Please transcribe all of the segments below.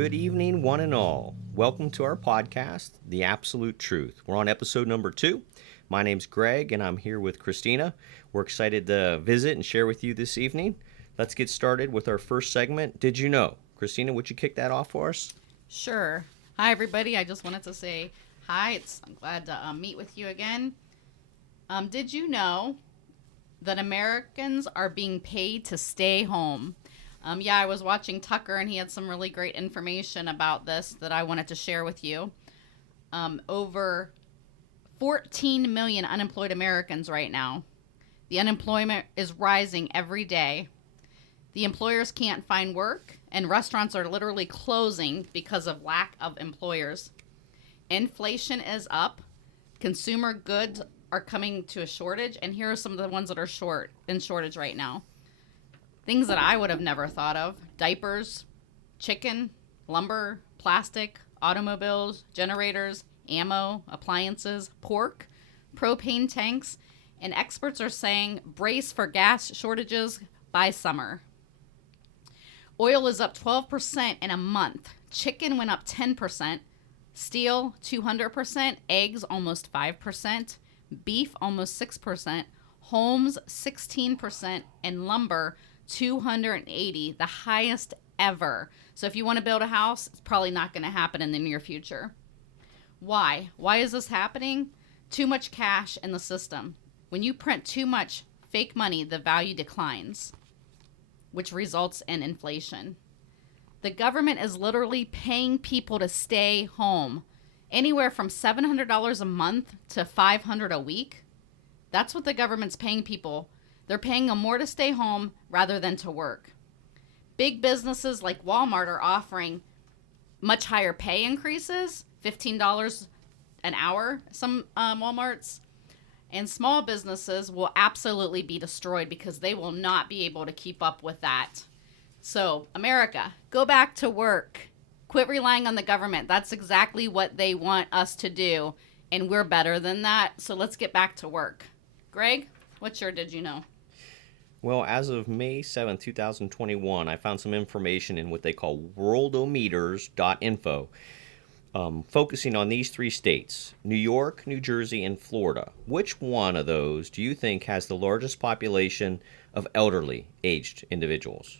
Good evening, one and all. Welcome to our podcast, The Absolute Truth. We're on episode number 2. My name's Greg, and I'm here with Christina. We're excited to visit and share with you this evening. Let's get started with our first segment, Did You Know? Christina, would you kick that off for us? Sure. Hi, everybody. I just wanted to say hi. I'm glad to meet with you again. Did you know that Americans are being paid to stay home? I was watching Tucker, and he had some really great information about this that I wanted to share with you. Over 14 million unemployed Americans right now. The unemployment is rising every day. The employers can't find work, and restaurants are literally closing because of lack of employers. Inflation is up. Consumer goods are coming to a shortage, and here are some of the ones that are in shortage right now. Things that I would have never thought of: diapers, chicken, lumber, plastic, automobiles, generators, ammo, appliances, pork, propane tanks, and experts are saying brace for gas shortages by summer. Oil is up 12% in a month. Chicken went up 10%. Steel, 200%. Eggs, almost 5%. Beef, almost 6%. Homes, 16%. And lumber, 280, the highest ever. So if you want to build a house, it's probably not going to happen in the near future. Why? Why is this happening? Too much cash in the system. When you print too much fake money, the value declines, which results in inflation. The government is literally paying people to stay home, anywhere from $700 a month to $500 a week. That's what the government's paying people. They're paying them more to stay home rather than to work. Big businesses like Walmart are offering much higher pay increases, $15 an hour, some Walmarts. And small businesses will absolutely be destroyed because they will not be able to keep up with that. So, America, go back to work. Quit relying on the government. That's exactly what they want us to do. And we're better than that. So let's get back to work. Greg, what's your Did You Know? Well, as of May 7, 2021, I found some information in what they call Worldometers.info. Focusing on these 3 states, New York, New Jersey, and Florida. Which one of those do you think has the largest population of elderly aged individuals?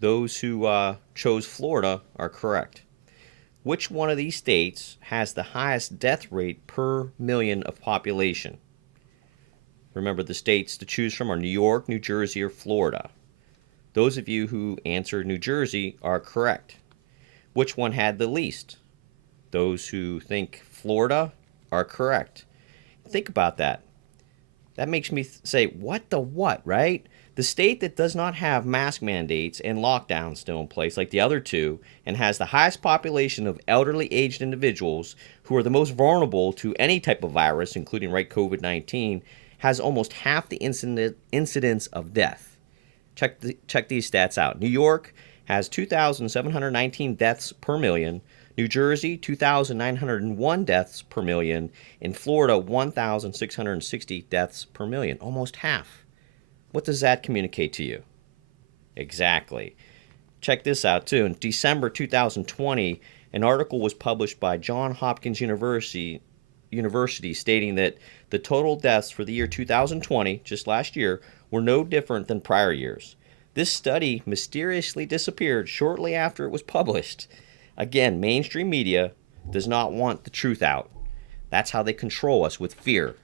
Those who chose Florida are correct. Which one of these states has the highest death rate per million of population? Remember, the states to choose from are New York, New Jersey, or Florida. Those of you who answered New Jersey are correct. Which one had the least? Those who think Florida are correct. Think about that. That makes me say, what the what, right? The state that does not have mask mandates and lockdowns still in place like the other 2 and has the highest population of elderly aged individuals who are the most vulnerable to any type of virus, including COVID-19, has almost half the incidence of death. Check these stats out. New York has 2,719 deaths per million. New Jersey, 2,901 deaths per million. In Florida, 1,660 deaths per million. Almost half. What does that communicate to you? Exactly. Check this out, too. In December 2020, an article was published by Johns Hopkins University stating that the total deaths for the year 2020, just last year, were no different than prior years. This study mysteriously disappeared shortly after it was published. Again, mainstream media does not want the truth out. That's how they control us, with fear.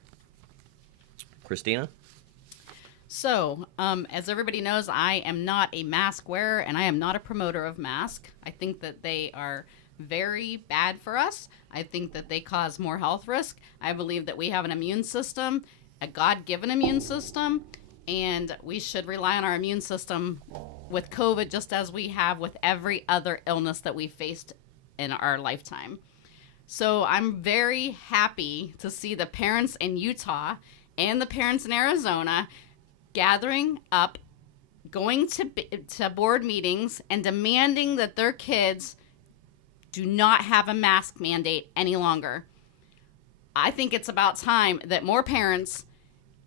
Christina? So, as everybody knows, I am not a mask wearer, and I am not a promoter of masks. I think that they are very bad for us. I think that they cause more health risk. I believe that we have an immune system, a God-given immune system, and we should rely on our immune system with COVID just as we have with every other illness that we faced in our lifetime. So I'm very happy to see the parents in Utah and the parents in Arizona gathering up, going to board meetings, and demanding that their kids do not have a mask mandate any longer. I think it's about time that more parents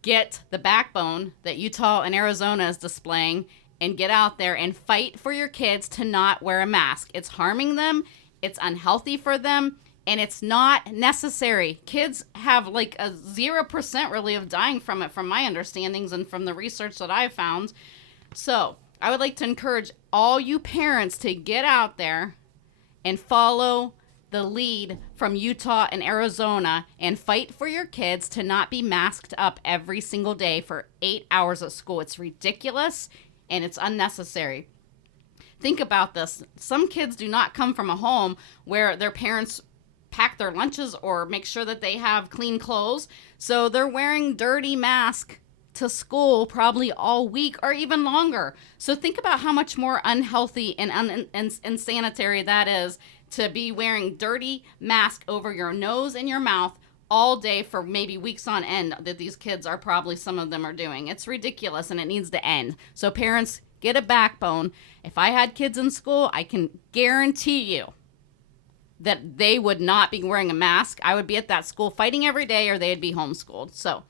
get the backbone that Utah and Arizona is displaying and get out there and fight for your kids to not wear a mask. It's harming them, it's unhealthy for them, and it's not necessary. Kids have like a 0% really of dying from it, from my understandings and from the research that I've found. So I would like to encourage all you parents to get out there and follow the lead from Utah and Arizona and fight for your kids to not be masked up every single day for 8 hours at school. It's ridiculous and it's unnecessary. Think about this. Some kids do not come from a home where their parents pack their lunches or make sure that they have clean clothes. So they're wearing dirty masks to school probably all week or even longer. So think about how much more unhealthy and insanitary that is to be wearing dirty mask over your nose and your mouth all day for maybe weeks on end that these kids are probably, some of them are doing. It's ridiculous and it needs to end. So parents, get a backbone. If I had kids in school, I can guarantee you that they would not be wearing a mask. I would be at that school fighting every day or they'd be homeschooled. So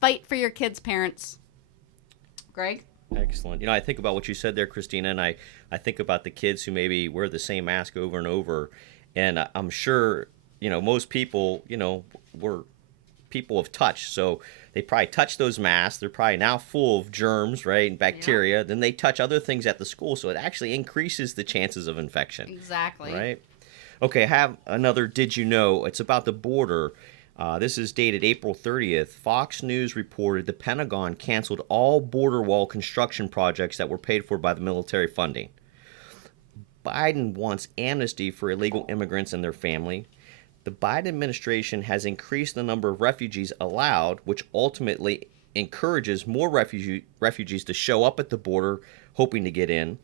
fight for your kids, parents. Greg? Excellent. I think about what you said there, Christina, and I think about the kids who maybe wear the same mask over and over. And I'm sure, most people, were people of touch. So they probably touch those masks. They're probably now full of germs, right, and bacteria. Yeah. Then they touch other things at the school. So it actually increases the chances of infection. Exactly. Right? Okay, I have another Did You Know? It's about the border. This is dated April 30th. Fox News reported the Pentagon canceled all border wall construction projects that were paid for by the military funding. Biden wants amnesty for illegal immigrants and their family. The Biden administration has increased the number of refugees allowed, which ultimately encourages more refugees to show up at the border hoping to get in.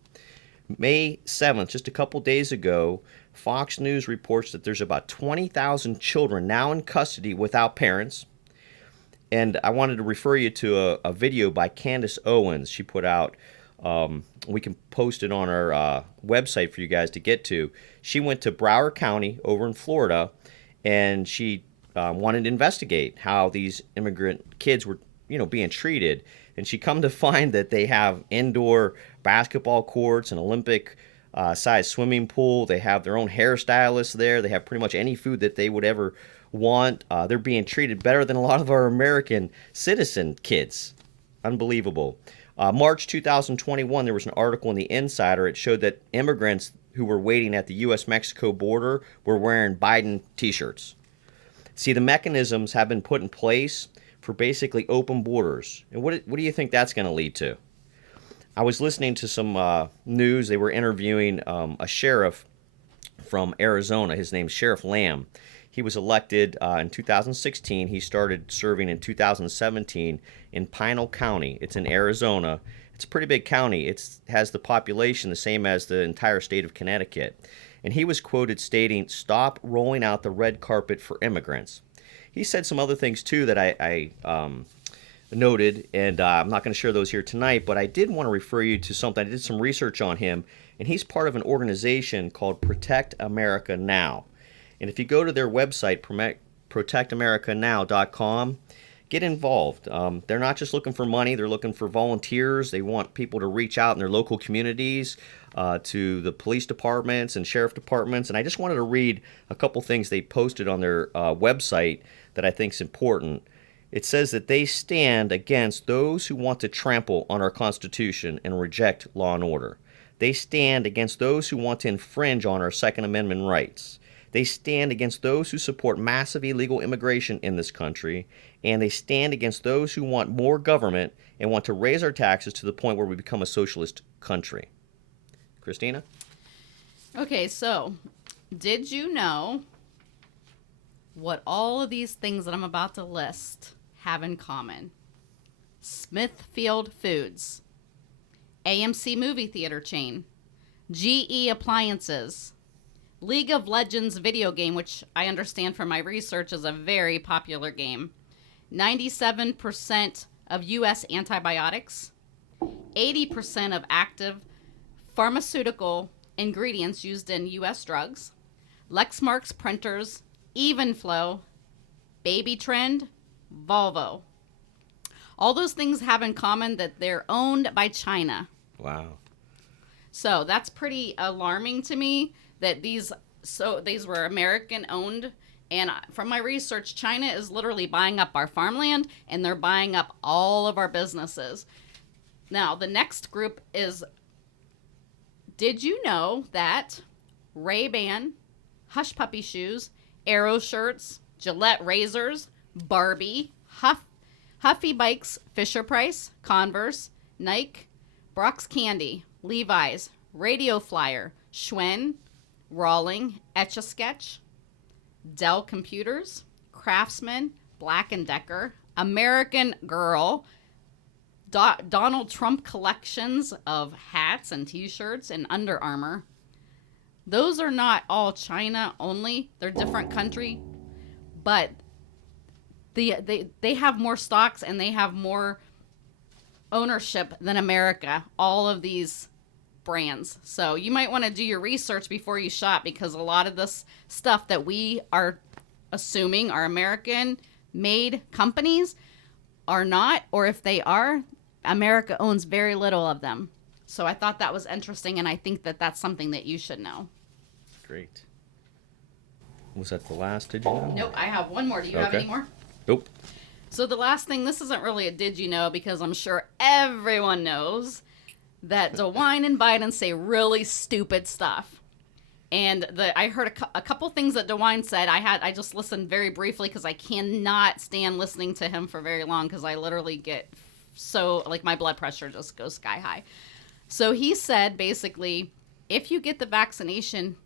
May 7th, just a couple days ago, Fox News reports that there's about 20,000 children now in custody without parents. And I wanted to refer you to a video by Candace Owens she put out. We can post it on our website for you guys to get to. She went to Broward County over in Florida, and she wanted to investigate how these immigrant kids were, being treated. And she come to find that they have indoor basketball courts, an Olympic size swimming pool. They have their own hairstylist there. They have pretty much any food that they would ever want. They're being treated better than a lot of our American citizen kids. Unbelievable. March 2021, there was an article in the Insider. It showed that immigrants who were waiting at the U.S.-Mexico border were wearing Biden t-shirts. See, the mechanisms have been put in place for basically open borders. And what do you think that's going to lead to? I was listening to some news. They were interviewing a sheriff from Arizona. His name's Sheriff Lamb. He was elected in 2016. He started serving in 2017 in Pinal County. It's in Arizona. It's a pretty big county. It has the population the same as the entire state of Connecticut. And he was quoted stating, "Stop rolling out the red carpet for immigrants." He said some other things, too, that I noted, and I'm not going to share those here tonight, but I did want to refer you to something. I did some research on him, and he's part of an organization called Protect America Now. And if you go to their website, protectamericanow.com, get involved. They're not just looking for money. They're looking for volunteers. They want people to reach out in their local communities to the police departments and sheriff departments. And I just wanted to read a couple things they posted on their website that I think is important. It says that they stand against those who want to trample on our Constitution and reject law and order. They stand against those who want to infringe on our Second Amendment rights. They stand against those who support massive illegal immigration in this country, and they stand against those who want more government and want to raise our taxes to the point where we become a socialist country. Christina? Okay, so did you know what all of these things that I'm about to list have in common? Smithfield Foods, AMC movie theater chain, GE Appliances, League of Legends video game, which I understand from my research is a very popular game, 97% of U.S. antibiotics, 80% of active pharmaceutical ingredients used in U.S. drugs, Lexmark's printers, Evenflow, Baby Trend, Volvo. All those things have in common that they're owned by China. Wow. So that's pretty alarming to me that these were American owned. And from my research, China is literally buying up our farmland and they're buying up all of our businesses. Now, the next group is, did you know that Ray-Ban, Hush Puppy shoes, Arrow shirts, Gillette razors, Barbie, Huffy bikes, Fisher Price, Converse, Nike, Brock's Candy, Levi's, Radio Flyer, Schwinn, Rawling, Etch-a-Sketch, Dell Computers, Craftsman, Black & Decker, American Girl, Donald Trump collections of hats and t-shirts, and Under Armour. Those are not all China only. They're different country, but they have more stocks and they have more ownership than America, all of these brands. So you might want to do your research before you shop, because a lot of this stuff that we are assuming are American made companies are not, or if they are, America owns very little of them. So I thought that was interesting, and I think that that's something that you should know. Great. Was that the last? Did you know? Nope, I have one more. Do you have any more? Nope. So the last thing, this isn't really a did you know, because I'm sure everyone knows that DeWine and Biden say really stupid stuff. And I heard a couple things that DeWine said. I just listened very briefly because I cannot stand listening to him for very long, because I literally get so, like, my blood pressure just goes sky high. So he said, basically, if you get the vaccination,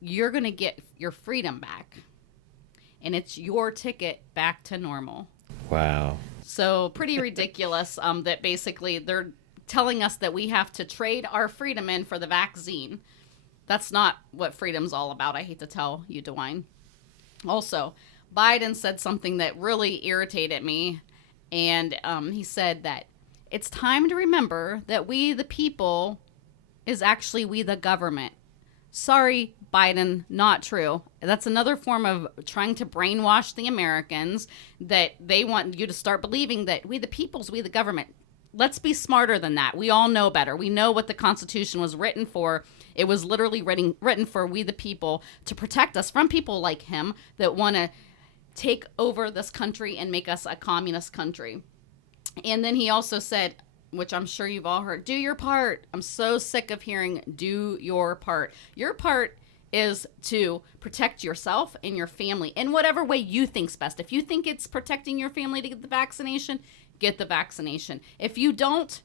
you're going to get your freedom back. And it's your ticket back to normal. Wow. So pretty ridiculous that basically they're telling us that we have to trade our freedom in for the vaccine. That's not what freedom's all about. I hate to tell you, DeWine. Also, Biden said something that really irritated me. And he said that it's time to remember that we, the people, is actually we, the government. Sorry, Biden, not true. That's another form of trying to brainwash the Americans, that they want you to start believing that we, the people's, we, the government. Let's be smarter than that. We all know better. We know what the Constitution was written for. It was literally written for we, the people, to protect us from people like him that want to take over this country and make us a communist country. And then he also said, which I'm sure you've all heard, do your part. I'm so sick of hearing do your part. Your part is to protect yourself and your family in whatever way you think's best. If you think it's protecting your family to get the vaccination, get the vaccination. If you don't.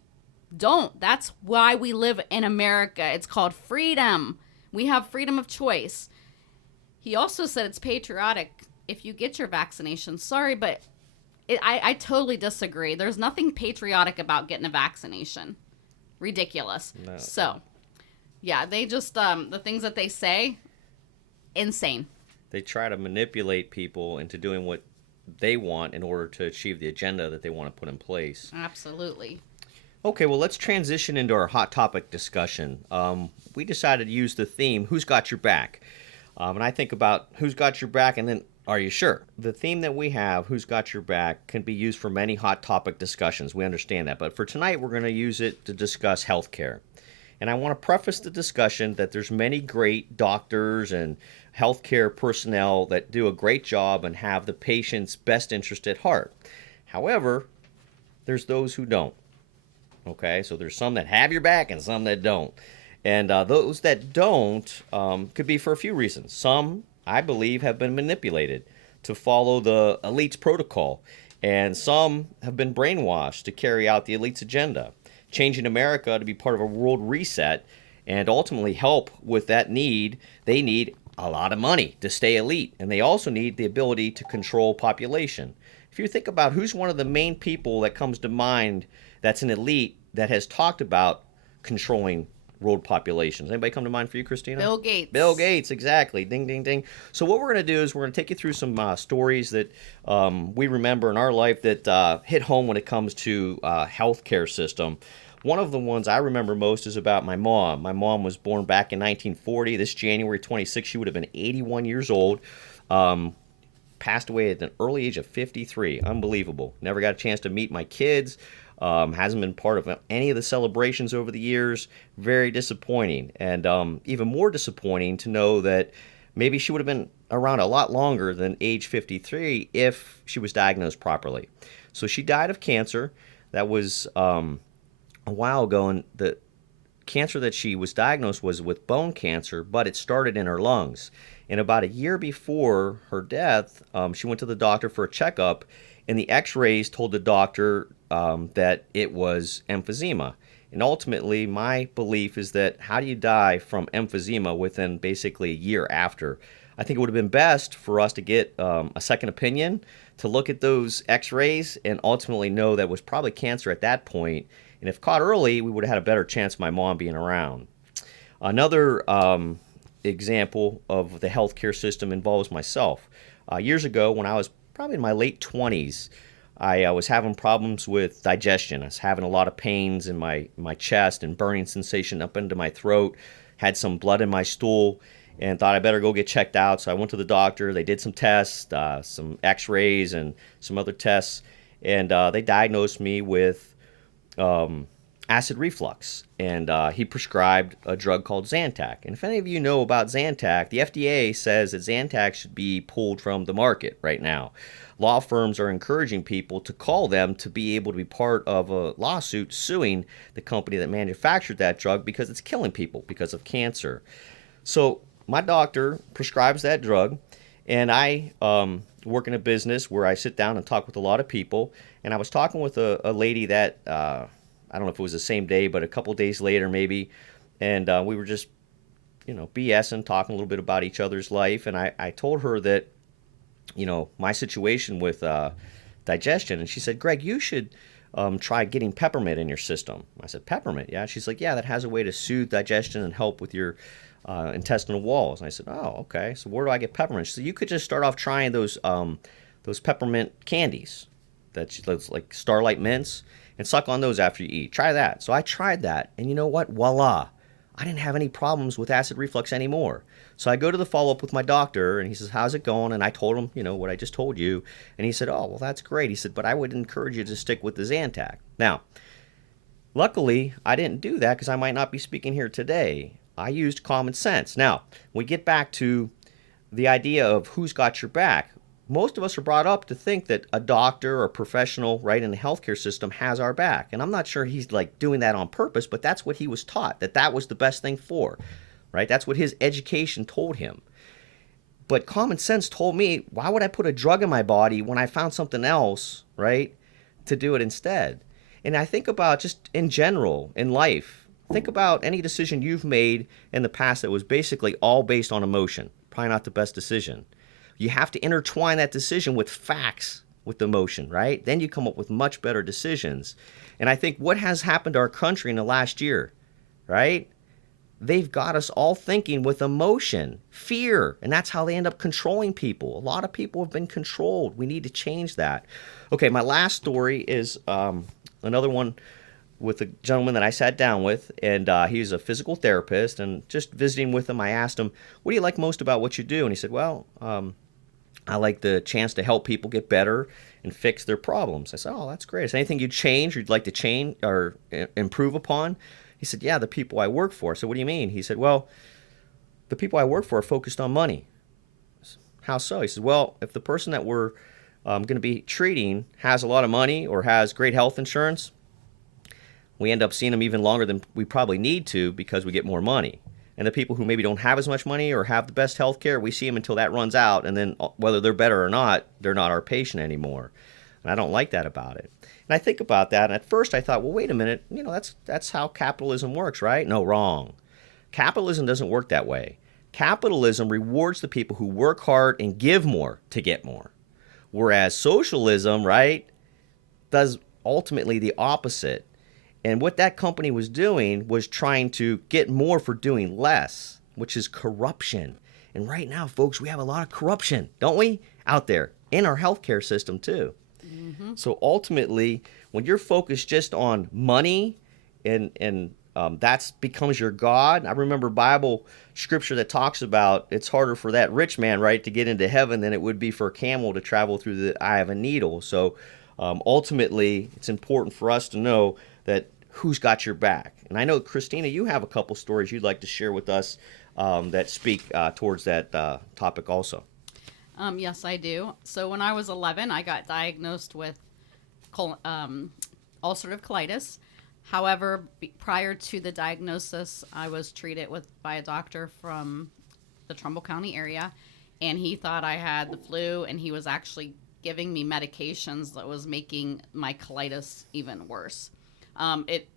That's why we live in America. It's called freedom. We have freedom of choice. He also said it's patriotic if you get your vaccination. Sorry, but I totally disagree. There's nothing patriotic about getting a vaccination. Ridiculous. No. So, yeah, they just, the things that they say, insane. They try to manipulate people into doing what they want in order to achieve the agenda that they want to put in place. Absolutely. Okay, well, let's transition into our hot topic discussion. We decided to use the theme, Who's Got Your Back? And I think about who's got your back and then, are you sure? The theme that we have, Who's Got Your Back, can be used for many hot topic discussions. We understand that. But for tonight, we're going to use it to discuss healthcare. And I want to preface the discussion that there's many great doctors and healthcare personnel that do a great job and have the patient's best interest at heart. However, there's those who don't. Okay, so there's some that have your back and some that don't. And those that don't could be for a few reasons. Some, I believe, have been manipulated to follow the elite's protocol. And some have been brainwashed to carry out the elite's agenda, changing America to be part of a world reset and ultimately help with that need. They need a lot of money to stay elite, and they also need the ability to control population. If you think about who's one of the main people that comes to mind that's an elite that has talked about controlling world populations. Anybody come to mind for you, Christina? Bill Gates. Bill Gates, exactly. Ding, ding, ding. So what we're going to do is we're going to take you through some stories that we remember in our life that hit home when it comes to healthcare system. One of the ones I remember most is about my mom. My mom was born back in 1940. This January 26, she would have been 81 years old. Passed away at an early age of 53. Unbelievable. Never got a chance to meet my kids. Hasn't been part of any of the celebrations over the years. Very disappointing. And even more disappointing to know that maybe she would have been around a lot longer than age 53 if she was diagnosed properly. So she died of cancer. That was a while ago, and the cancer that she was diagnosed was with bone cancer, but it started in her lungs. And about a year before her death, she went to the doctor for a checkup, and the x-rays told the doctor that it was emphysema. And ultimately, my belief is that how do you die from emphysema within basically a year after? I think it would have been best for us to get a second opinion, to look at those x-rays and ultimately know that it was probably cancer at that point. And if caught early, we would have had a better chance of my mom being around. Another example of the healthcare system involves myself. Years ago, when I was probably in my late 20s, I was having problems with digestion. I was having a lot of pains in my chest and burning sensation up into my throat. Had some blood in my stool and thought I better go get checked out. So I went to the doctor. They did some tests, some x-rays and some other tests, and they diagnosed me with acid reflux, and he prescribed a drug called Zantac. And if any of you know about Zantac, the FDA says that Zantac should be pulled from the market right now. Law firms are encouraging people to call them to be able to be part of a lawsuit suing the company that manufactured that drug because it's killing people because of cancer. So my doctor prescribes that drug, and I work in a business where I sit down and talk with a lot of people. And I was talking with a lady that, I don't know if it was the same day, but a couple days later maybe. And we were just, BSing, talking a little bit about each other's life. And I told her that, my situation with digestion. And she said, Greg, you should try getting peppermint in your system. I said, peppermint? Yeah. She's like, yeah, that has a way to soothe digestion and help with your intestinal walls. And I said, oh, okay. So where do I get peppermint? She said, you could just start off trying those peppermint candies. That's like Starlight Mints, and suck on those after you eat. Try that. So I tried that, and you know what? Voila. I didn't have any problems with acid reflux anymore. So I go to the follow-up with my doctor, and he says, how's it going? And I told him, what I just told you. And he said, oh, well, that's great. He said, but I would encourage you to stick with the Zantac. Now, luckily, I didn't do that because I might not be speaking here today. I used common sense. Now, we get back to the idea of who's got your back. Most of us are brought up to think that a doctor or a professional right in the healthcare system has our back. And I'm not sure he's like doing that on purpose, but that's what he was taught, that was the best thing for, right? That's what his education told him. But common sense told me, why would I put a drug in my body when I found something else, right, to do it instead? And I think about just in general, in life, think about any decision you've made in the past that was basically all based on emotion. Probably not the best decision. You have to intertwine that decision with facts, with emotion, right? Then you come up with much better decisions. And I think what has happened to our country in the last year, right? They've got us all thinking with emotion, fear, and that's how they end up controlling people. A lot of people have been controlled. We need to change that. Okay, my last story is another one with a gentleman that I sat down with, and he's a physical therapist, and just visiting with him, I asked him, what do you like most about what you do? And he said, well, I like the chance to help people get better and fix their problems. I said, oh, that's great. Is there anything you'd change or you'd like to change or improve upon? He said, yeah, the people I work for. I said, what do you mean? He said, well, the people I work for are focused on money. How so? He said, well, if the person that we're going to be treating has a lot of money or has great health insurance, we end up seeing them even longer than we probably need to because we get more money. And the people who maybe don't have as much money or have the best health care, we see them until that runs out, and then whether they're better or not, they're not our patient anymore. And I don't like that about it. And I think about that, and at first I thought, well, wait a minute, that's how capitalism works, right? No, wrong. Capitalism doesn't work that way. Capitalism rewards the people who work hard and give more to get more. Whereas socialism, right, does ultimately the opposite. And what that company was doing was trying to get more for doing less, which is corruption. And right now, folks, we have a lot of corruption, don't we? Out there in our healthcare system, too. Mm-hmm. So ultimately, when you're focused just on money and that becomes your God. I remember Bible scripture that talks about it's harder for that rich man, right, to get into heaven than it would be for a camel to travel through the eye of a needle. So Ultimately, it's important for us to know that who's got your back. And I know, Christina, you have a couple stories you'd like to share with us that speak towards that topic also. Yes, I do. So when I was 11, I got diagnosed with ulcerative colitis. However, prior to the diagnosis, I was treated by a doctor from the Trumbull County area, and he thought I had the flu, and he was actually giving me medications that was making my colitis even worse. It,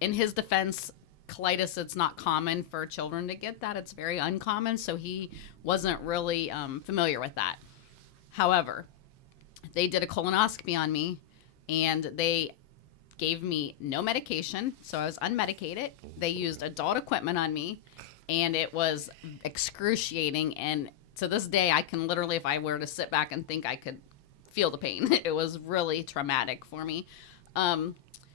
in his defense, colitis, it's not common for children to get that. It's very uncommon, so he wasn't really familiar with that. However, they did a colonoscopy on me, and they gave me no medication, so I was unmedicated. They used adult equipment on me, and it was excruciating. And to this day, I can literally, if I were to sit back and think, I could feel the pain. It was really traumatic for me.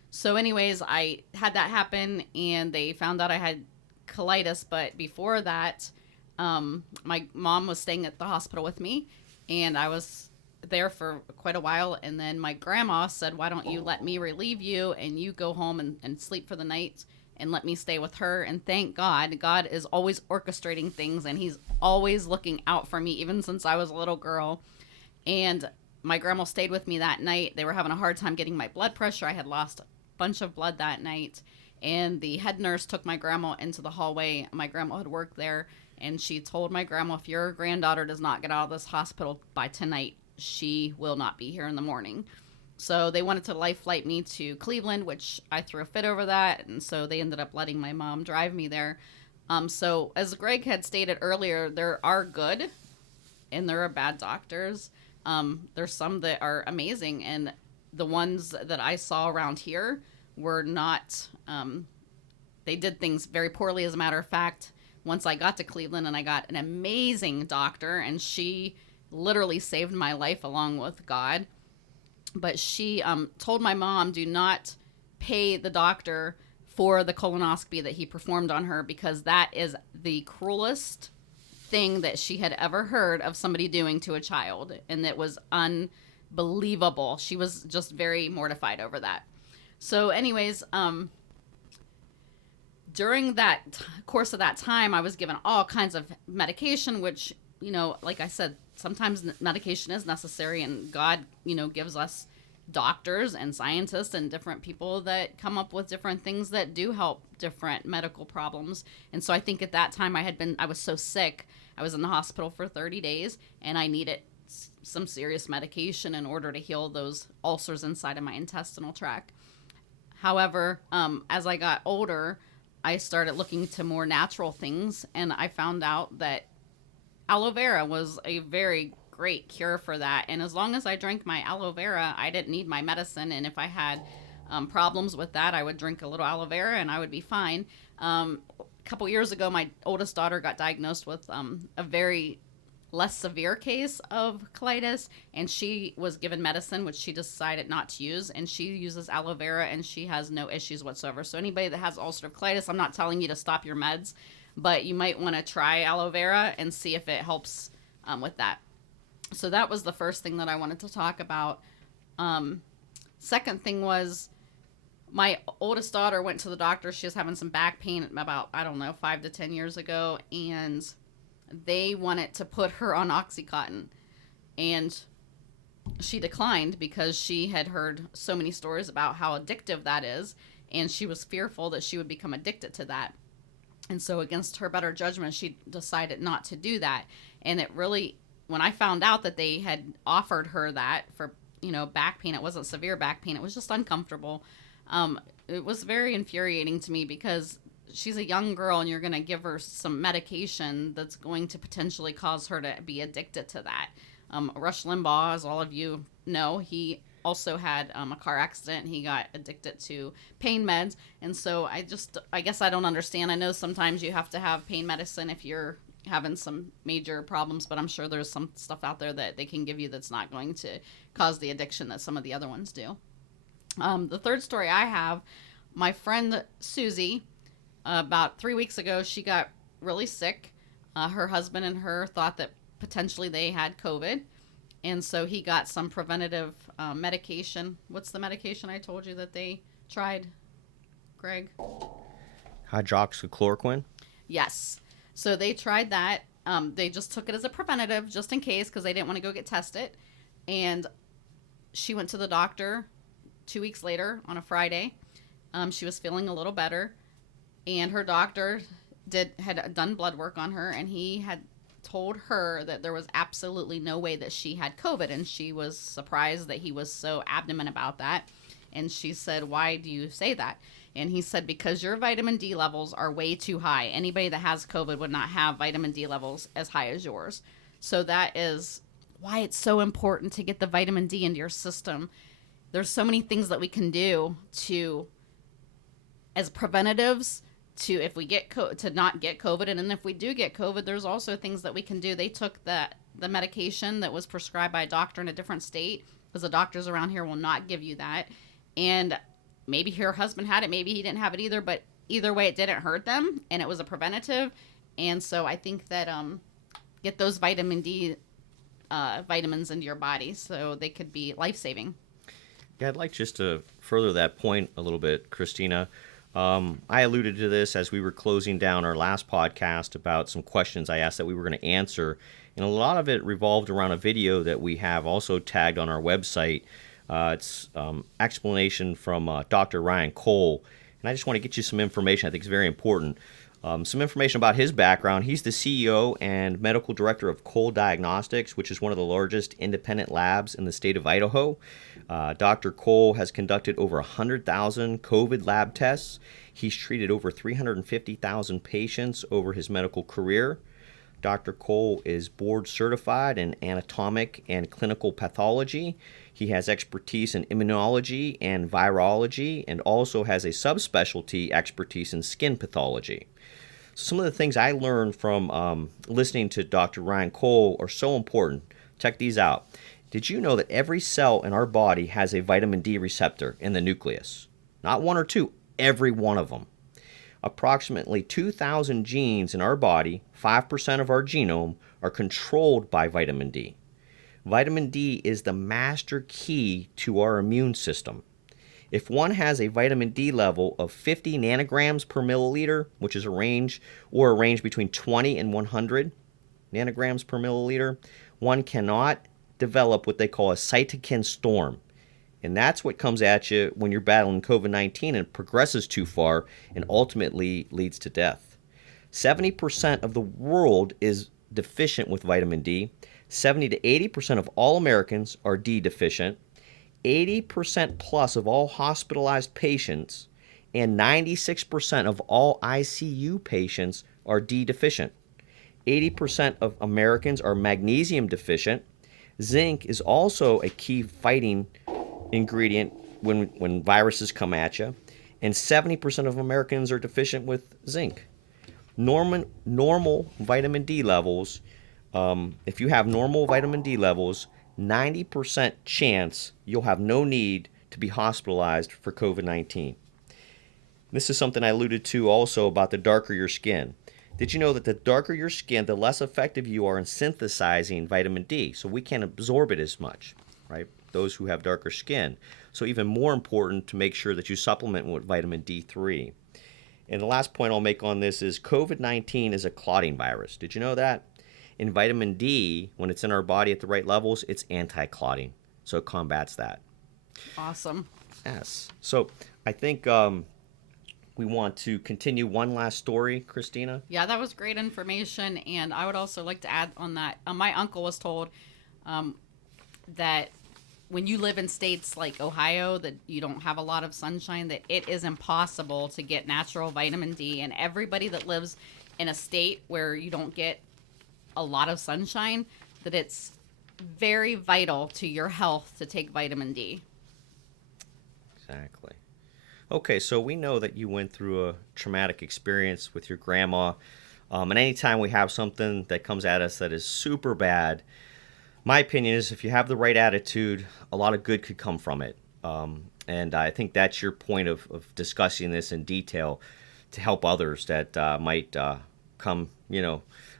So anyways, I had that happen, and they found out I had colitis. But before that, my mom was staying at the hospital with me, and I was there for quite a while. And then my grandma said, why don't you let me relieve you, and you go home and sleep for the night and let me stay with her. And thank God, God is always orchestrating things, and he's always looking out for me, even since I was a little girl. And my grandma stayed with me that night. They were having a hard time getting my blood pressure. I had lost a bunch of blood that night, and the head nurse took my grandma into the hallway. My grandma had worked there, and she told my grandma, if your granddaughter does not get out of this hospital by tonight, she will not be here in the morning. So they wanted to life flight me to Cleveland, which I threw a fit over that, and so they ended up letting my mom drive me there. So as Greg had stated earlier, there are good and there are bad doctors. There's some that are amazing, and the ones that I saw around here were not, they did things very poorly. As a matter of fact, once I got to Cleveland, and I got an amazing doctor, and she literally saved my life along with God. But she told my mom, do not pay the doctor for the colonoscopy that he performed on her, because that is the cruelest thing that she had ever heard of somebody doing to a child. And it was unbelievable. She was just very mortified over that. So anyways, during that course of that time, I was given all kinds of medication, which, you know, like I said, sometimes medication is necessary, and God, you know, gives us doctors and scientists and different people that come up with different things that do help different medical problems. And so I think at that time I was so sick. I was in the hospital for 30 days, and I needed some serious medication in order to heal those ulcers inside of my intestinal tract. However, as I got older, I started looking to more natural things, and I found out that aloe vera was a very great cure for that. And as long as I drank my aloe vera, I didn't need my medicine. And if I had problems with that, I would drink a little aloe vera and I would be fine. A couple years ago, my oldest daughter got diagnosed with a very less severe case of colitis, and she was given medicine, which she decided not to use, and she uses aloe vera, and she has no issues whatsoever. So anybody that has ulcerative colitis, I'm not telling you to stop your meds, but you might want to try aloe vera and see if it helps with that. So that was the first thing that I wanted to talk about. Second thing was, my oldest daughter went to the doctor. She was having some back pain about, 5 to 10 years ago, and they wanted to put her on Oxycontin. And she declined because she had heard so many stories about how addictive that is, and she was fearful that she would become addicted to that. And so against her better judgment, she decided not to do that. And it really, when I found out that they had offered her that for, back pain, it wasn't severe back pain, it was just uncomfortable. It was very infuriating to me, because she's a young girl and you're going to give her some medication that's going to potentially cause her to be addicted to that. Rush Limbaugh, as all of you know, he also had a car accident. He got addicted to pain meds. And so I guess I don't understand. I know sometimes you have to have pain medicine if you're having some major problems, but I'm sure there's some stuff out there that they can give you that's not going to cause the addiction that some of the other ones do. The third story I have, my friend Susie, about 3 weeks ago, she got really sick. Her husband and her thought that potentially they had COVID. And so he got some preventative medication. What's the medication I told you that they tried, Greg? Hydroxychloroquine. Yes. So they tried that. They just took it as a preventative just in case because they didn't want to go get tested. And she went to the doctor 2 weeks later on a Friday. She was feeling a little better. And her doctor had done blood work on her, and he had told her that there was absolutely no way that she had COVID. And she was surprised that he was so adamant about that. And she said, "Why do you say that?" And he said, "Because your vitamin D levels are way too high. Anybody that has COVID would not have vitamin D levels as high as yours." So that is why it's so important to get the vitamin D into your system. There's so many things that we can do to, as preventatives, to if we get to not get COVID, and then if we do get COVID, there's also things that we can do. They took the medication that was prescribed by a doctor in a different state, because the doctors around here will not give you that. And maybe her husband had it, maybe he didn't have it either, but either way, it didn't hurt them, and it was a preventative. And so I think that get those vitamin D vitamins into your body so they could be life-saving. Yeah, I'd like just to further that point a little bit, Christina. I alluded to this as we were closing down our last podcast about some questions I asked that we were going to answer. And a lot of it revolved around a video that we have also tagged on our website. It's explanation from Dr. Ryan Cole. And I just want to get you some information I think is very important. Some information about his background. He's the CEO and medical director of Cole Diagnostics, which is one of the largest independent labs in the state of Idaho. Dr. Cole has conducted over 100,000 COVID lab tests. He's treated over 350,000 patients over his medical career. Dr. Cole is board certified in anatomic and clinical pathology. He has expertise in immunology and virology, and also has a subspecialty expertise in skin pathology. Some of the things I learned from listening to Dr. Ryan Cole are so important. Check these out. Did you know that every cell in our body has a vitamin D receptor in the nucleus? Not one or two, every one of them. Approximately 2,000 genes in our body, 5% of our genome, are controlled by vitamin D. Vitamin D is the master key to our immune system. If one has a vitamin D level of 50 nanograms per milliliter, which is a range between 20 and 100 nanograms per milliliter, one cannot develop what they call a cytokine storm. And that's what comes at you when you're battling COVID-19 and progresses too far and ultimately leads to death. 70% of the world is deficient with vitamin D. 70 to 80% of all Americans are D deficient. 80% plus of all hospitalized patients and 96% of all ICU patients are D deficient. 80% of Americans are magnesium deficient. Zinc is also a key fighting ingredient when viruses come at you, and 70% of Americans are deficient with zinc. Normal vitamin D levels, if you have normal vitamin D levels, 90% chance you'll have no need to be hospitalized for COVID-19. This is something I alluded to also about the darker your skin. Did you know that the darker your skin, the less effective you are in synthesizing vitamin D? So we can't absorb it as much, right? Those who have darker skin. So even more important to make sure that you supplement with vitamin D3. And the last point I'll make on this is COVID-19 is a clotting virus. Did you know that? And vitamin D, when it's in our body at the right levels, it's anti-clotting. So it combats that. Awesome. Yes. So I think we want to continue one last story, Christina. Yeah, that was great information. And I would also like to add on that. My uncle was told that when you live in states like Ohio that you don't have a lot of sunshine, that it is impossible to get natural vitamin D. And everybody that lives in a state where you don't get a lot of sunshine, that it's very vital to your health to take vitamin D. Exactly. Okay, so we know that you went through a traumatic experience with your grandma. And anytime we have something that comes at us that is super bad, my opinion is if you have the right attitude, a lot of good could come from it. And I think that's your point of discussing this in detail to help others that might come,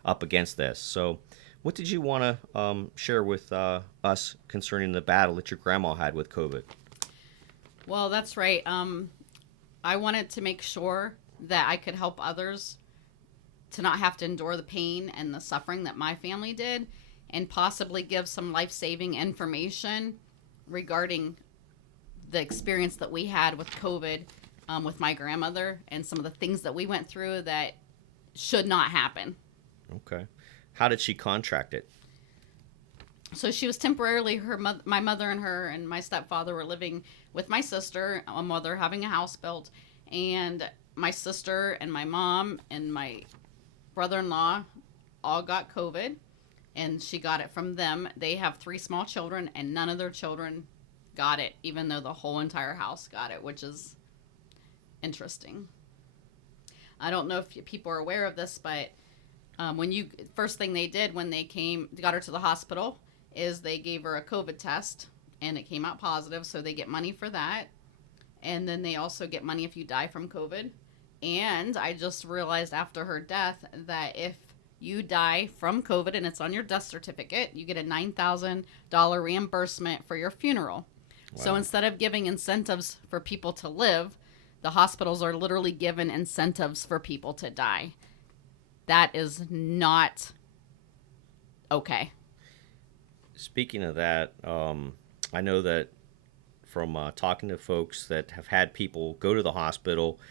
up against this. So What did you want to share with us concerning the battle that your grandma had with COVID? Well, that's right. I wanted to make sure that I could help others to not have to endure the pain and the suffering that my family did, and possibly give some life-saving information regarding the experience that we had with COVID, with my grandmother, and some of the things that we went through that should not happen. Okay. How did she contract it? So she was temporarily my mother and her and my stepfather were living with my sister, a mother having a house built, and my sister and my mom and my brother-in-law all got COVID, and she got it from them. They have 3 small children, and none of their children got it, even though the whole entire house got it, which is interesting. I don't know if people are aware of this, but first thing they did when they got her to the hospital is they gave her a COVID test, and it came out positive, so they get money for that. And then they also get money if you die from COVID. And I just realized after her death that if you die from COVID and it's on your death certificate, you get a $9,000 reimbursement for your funeral. Wow. So instead of giving incentives for people to live, the hospitals are literally given incentives for people to die. That is not okay. Speaking of that, I know that from talking to folks that have had people go to the hospital,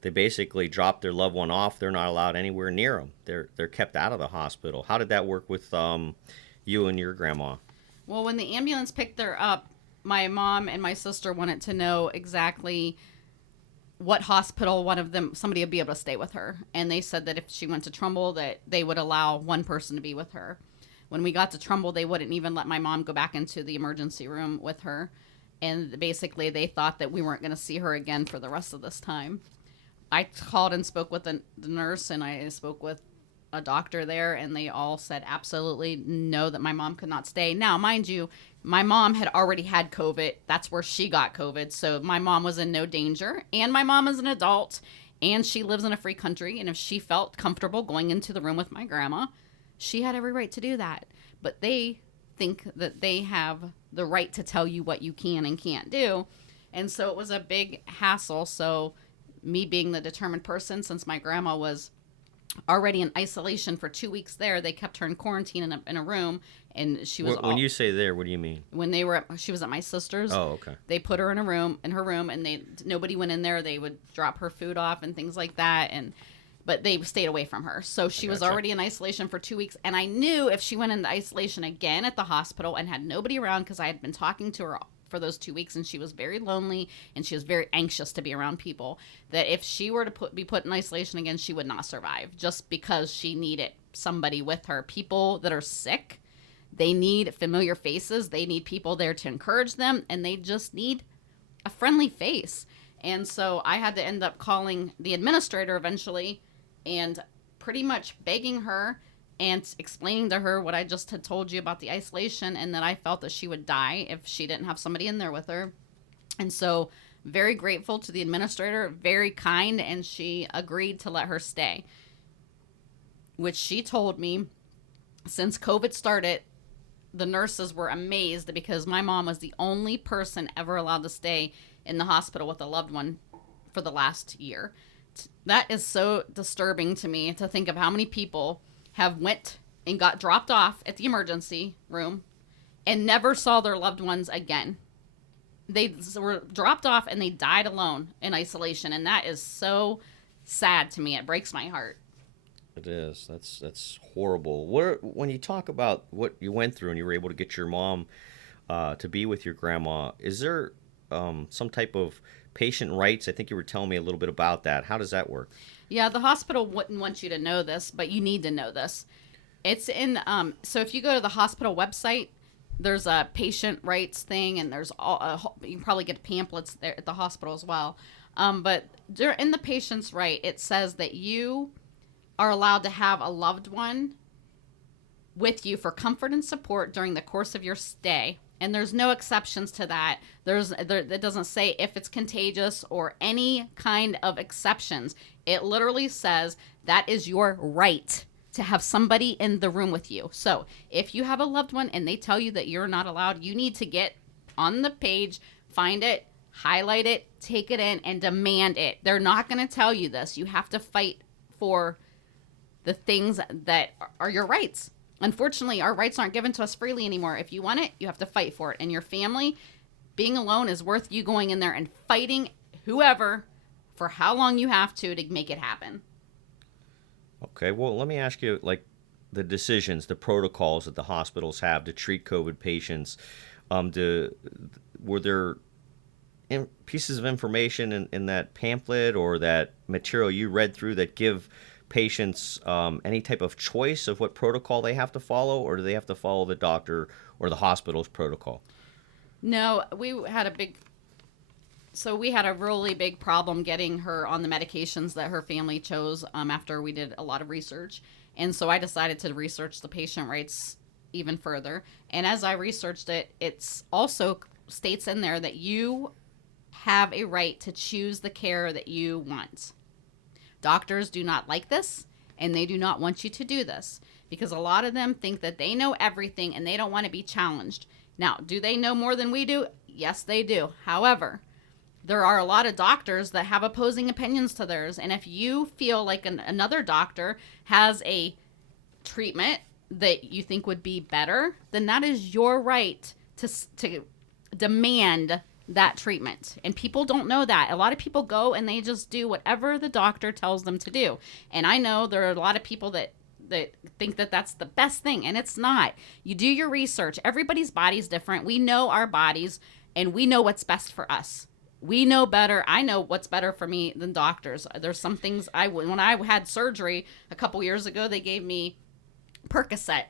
they basically drop their loved one off. They're not allowed anywhere near them. They're kept out of the hospital. How did that work with you and your grandma? Well, when the ambulance picked her up, my mom and my sister wanted to know exactly what hospital somebody would be able to stay with her. And they said that if she went to Trumbull, that they would allow one person to be with her. When we got to Trumbull, they wouldn't even let my mom go back into the emergency room with her. And basically they thought that we weren't going to see her again for the rest of this time. I called and spoke with the nurse, and I spoke with a doctor there, and they all said absolutely no, that my mom could not stay. Now, mind you, my mom had already had COVID. That's where she got COVID. So my mom was in no danger, and my mom is an adult, and she lives in a free country. And if she felt comfortable going into the room with my grandma, she had every right to do that. But they think that they have the right to tell you what you can and can't do. And so it was a big hassle. So me being the determined person, since my grandma was already in isolation for 2 weeks there, they kept her in quarantine in a room, and she was. When you say there, what do you mean? When she was at my sister's. Oh, okay. They put her in her room, and nobody went in there. They would drop her food off and things like that, but they stayed away from her. So she was already in isolation for 2 weeks, and I knew if she went into isolation again at the hospital and had nobody around, because I had been talking to her for those 2 weeks, and she was very lonely and she was very anxious to be around people, that if she were to be put in isolation again, she would not survive, just because she needed somebody with her. People that are sick, they need familiar faces, they need people there to encourage them, and they just need a friendly face. And so I had to end up calling the administrator eventually and pretty much begging her and explaining to her what I just had told you about the isolation, and that I felt that she would die if she didn't have somebody in there with her. And so very grateful to the administrator, very kind, and she agreed to let her stay, which she told me since COVID started, the nurses were amazed, because my mom was the only person ever allowed to stay in the hospital with a loved one for the last year. That is so disturbing to me, to think of how many people have went and got dropped off at the emergency room and never saw their loved ones again. They were dropped off and they died alone in isolation, and that is so sad to me. It breaks my heart. It is. That's horrible. When you talk about what you went through and you were able to get your mom to be with your grandma, is there some type of patient rights? I think you were telling me a little bit about that. How does that work? Yeah, the hospital wouldn't want you to know this, but you need to know this. It's in, so if you go to the hospital website, there's a patient rights thing, and there's you can probably get pamphlets there at the hospital as well. But in the patient's right, it says that you are allowed to have a loved one with you for comfort and support during the course of your stay. And there's no exceptions to that. It doesn't say if it's contagious or any kind of exceptions. It literally says that is your right to have somebody in the room with you. So if you have a loved one and they tell you that you're not allowed, you need to get on the page, find it, highlight it, take it in, and demand it. They're not going to tell you this. You have to fight for the things that are your rights. Unfortunately, our rights aren't given to us freely anymore. If you want it, you have to fight for it. And your family, being alone is worth you going in there and fighting whoever for how long you have to make it happen. Okay, well, let me ask you, like, the decisions, the protocols that the hospitals have to treat COVID patients. Were there pieces of information in that pamphlet or that material you read through that give patients any type of choice of what protocol they have to follow, or do they have to follow the doctor or the hospital's protocol? No, we had a really big problem getting her on the medications that her family chose after we did a lot of research. And so I decided to research the patient rights even further. And as I researched it, it's also states in there that you have a right to choose the care that you want. Doctors do not like this, and they do not want you to do this because a lot of them think that they know everything and they don't want to be challenged. Now, do they know more than we do? Yes, they do. However, there are a lot of doctors that have opposing opinions to theirs. And if you feel like another doctor has a treatment that you think would be better, then that is your right to demand that treatment. And people don't know that. A lot of people go and they just do whatever the doctor tells them to do. And I know there are a lot of people that think that that's the best thing, and it's not. You do your research. Everybody's body's different. We know our bodies, and we know what's best for us. We know better. I know what's better for me than doctors. There's some things when I had surgery a couple years ago, they gave me Percocet.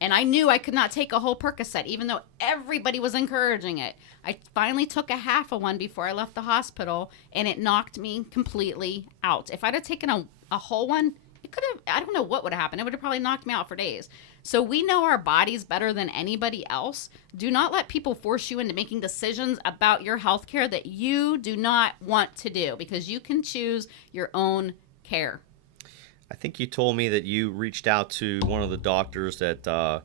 And I knew I could not take a whole Percocet, even though everybody was encouraging it. I finally took a half of one before I left the hospital, and it knocked me completely out. If I'd have taken a whole one, it could have, I don't know what would have happened. It would have probably knocked me out for days. So we know our bodies better than anybody else. Do not let people force you into making decisions about your health care that you do not want to do, because you can choose your own care. I think you told me that you reached out to one of the doctors that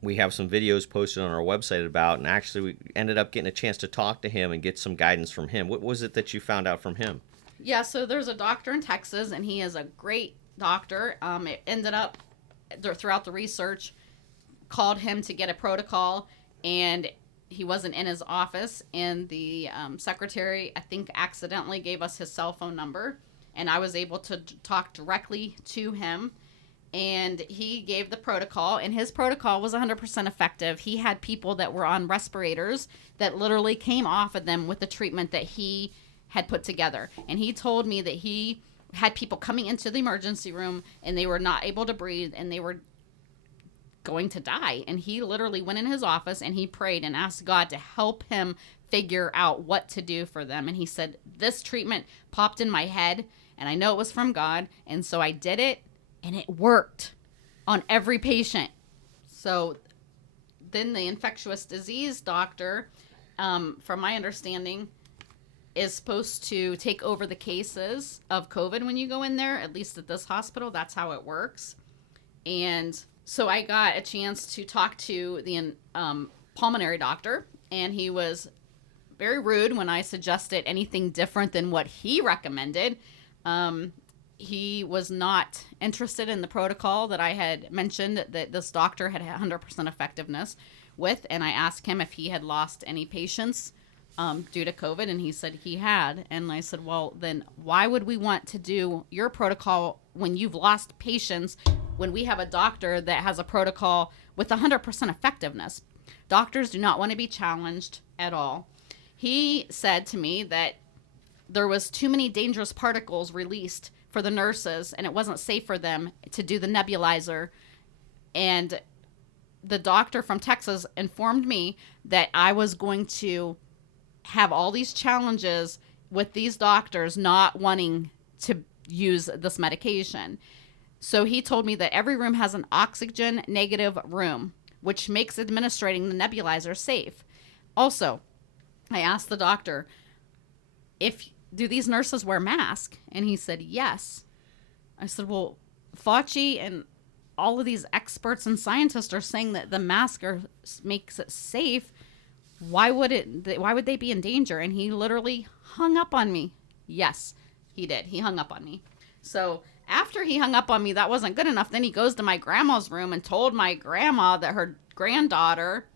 we have some videos posted on our website about, and actually we ended up getting a chance to talk to him and get some guidance from him. What was it that you found out from him? Yeah, so there's a doctor in Texas, and he is a great doctor. It ended up, throughout the research, called him to get a protocol, and he wasn't in his office, and the secretary, I think, accidentally gave us his cell phone number. And I was able to talk directly to him, and he gave the protocol, and his protocol was 100% effective. He had people that were on respirators that literally came off of them with the treatment that he had put together. And he told me that he had people coming into the emergency room, and they were not able to breathe, and they were going to die. And he literally went in his office, and he prayed and asked God to help him figure out what to do for them. And he said, this treatment popped in my head, and I know it was from God, and so I did it, and it worked on every patient. So then the infectious disease doctor, from my understanding, is supposed to take over the cases of COVID when you go in there, at least at this hospital. That's how it works. And so I got a chance to talk to the pulmonary doctor, and he was very rude when I suggested anything different than what he recommended. He was not interested in the protocol that I had mentioned that this doctor had 100% effectiveness with. And I asked him if he had lost any patients due to COVID, and he said he had. And I said, well, then why would we want to do your protocol when you've lost patients, when we have a doctor that has a protocol with 100% effectiveness? Doctors do not want to be challenged at all. He said to me that there was too many dangerous particles released for the nurses, and it wasn't safe for them to do the nebulizer. And the doctor from Texas informed me that I was going to have all these challenges with these doctors not wanting to use this medication. So he told me that every room has an oxygen negative room, which makes administrating the nebulizer safe. Also, I asked the doctor, do these nurses wear masks? And he said, yes. I said, well, Fauci and all of these experts and scientists are saying that the mask makes it safe. Why would they be in danger? And he literally hung up on me. Yes, he did. He hung up on me. So after he hung up on me, that wasn't good enough. Then he goes to my grandma's room and told my grandma that her granddaughter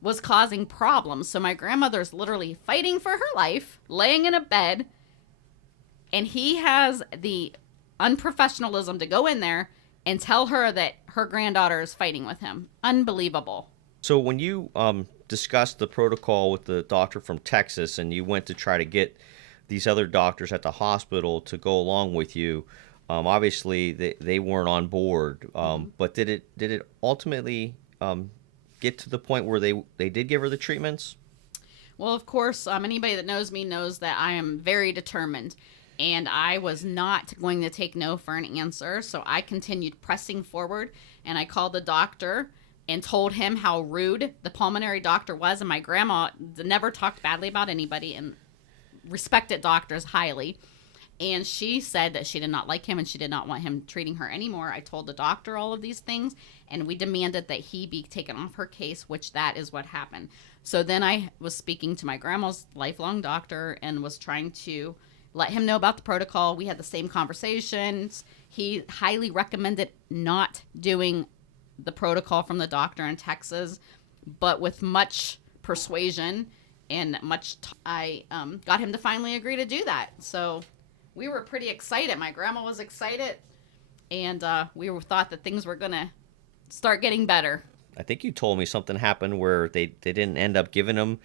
was causing problems. So my grandmother's literally fighting for her life, laying in a bed, and he has the unprofessionalism to go in there and tell her that her granddaughter is fighting with him. Unbelievable. So when you discussed the protocol with the doctor from Texas, and you went to try to get these other doctors at the hospital to go along with you, obviously they weren't on board. But did it ultimately get to the point where they did give her the treatments? Well, of course, anybody that knows me knows that I am very determined. And I was not going to take no for an answer. So I continued pressing forward, and I called the doctor and told him how rude the pulmonary doctor was. And my grandma never talked badly about anybody and respected doctors highly. And she said that she did not like him and she did not want him treating her anymore. I told the doctor all of these things, and we demanded that he be taken off her case, which that is what happened. So then I was speaking to my grandma's lifelong doctor and was trying to let him know about the protocol. We had the same conversations. He highly recommended not doing the protocol from the doctor in Texas, but with much persuasion and I got him to finally agree to do that. So we were pretty excited. My grandma was excited, and we thought that things were going to start getting better. I think you told me something happened where they didn't end up giving him.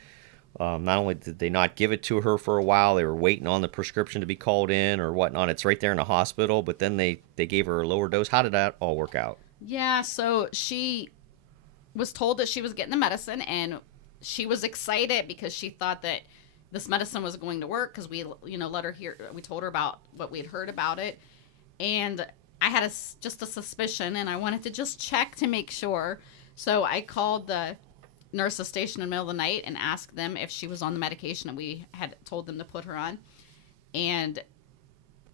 Not only did they not give it to her for a while, they were waiting on the prescription to be called in or whatnot. It's right there in the hospital, but then they gave her a lower dose. How did that all work out? Yeah, so she was told that she was getting the medicine, and she was excited because she thought that this medicine was going to work, because we, let her hear. We told her about what we had heard about it, and I had just a suspicion, and I wanted to just check to make sure. So I called the nurse's station in the middle of the night and asked them if she was on the medication that we had told them to put her on. And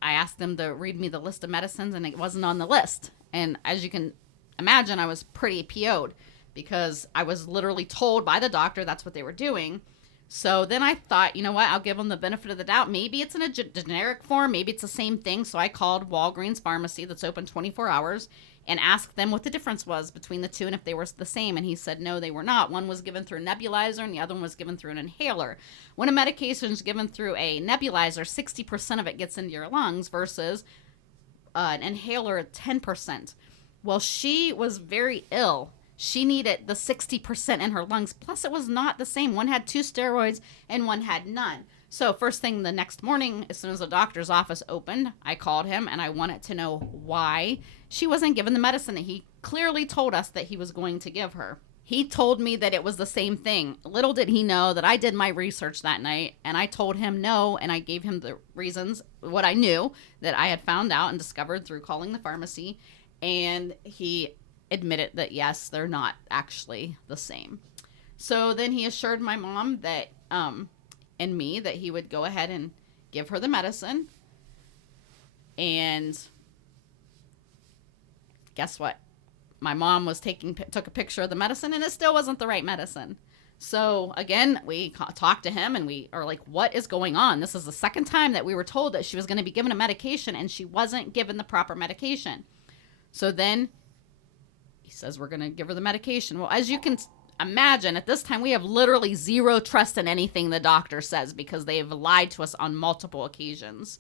I asked them to read me the list of medicines, and it wasn't on the list. And as you can imagine, I was pretty PO'd because I was literally told by the doctor that's what they were doing. So then I thought, you know what, I'll give them the benefit of the doubt. Maybe it's in a generic form. Maybe it's the same thing. So I called Walgreens Pharmacy that's open 24 hours and asked them what the difference was between the two and if they were the same. And he said, no, they were not. One was given through a nebulizer and the other one was given through an inhaler. When a medication is given through a nebulizer, 60% of it gets into your lungs versus an inhaler at 10%. Well, she was very ill. She needed the 60% in her lungs. Plus, it was not the same. One had 2 steroids and one had none. So first thing the next morning, as soon as the doctor's office opened, I called him and I wanted to know why she wasn't given the medicine that he clearly told us that he was going to give her. He told me that it was the same thing. Little did he know that I did my research that night, and I told him no, and I gave him the reasons, what I knew that I had found out and discovered through calling the pharmacy, and he admitted that yes, they're not actually the same. So then he assured my mom that and me that he would go ahead and give her the medicine. And guess what? My mom took a picture of the medicine, and it still wasn't the right medicine. So again, we talked to him and we are like, what is going on? This is the second time that we were told that she was going to be given a medication and she wasn't given the proper medication. So then he says, we're going to give her the medication. Well, as you can imagine, at this time, we have literally zero trust in anything the doctor says because they have lied to us on multiple occasions.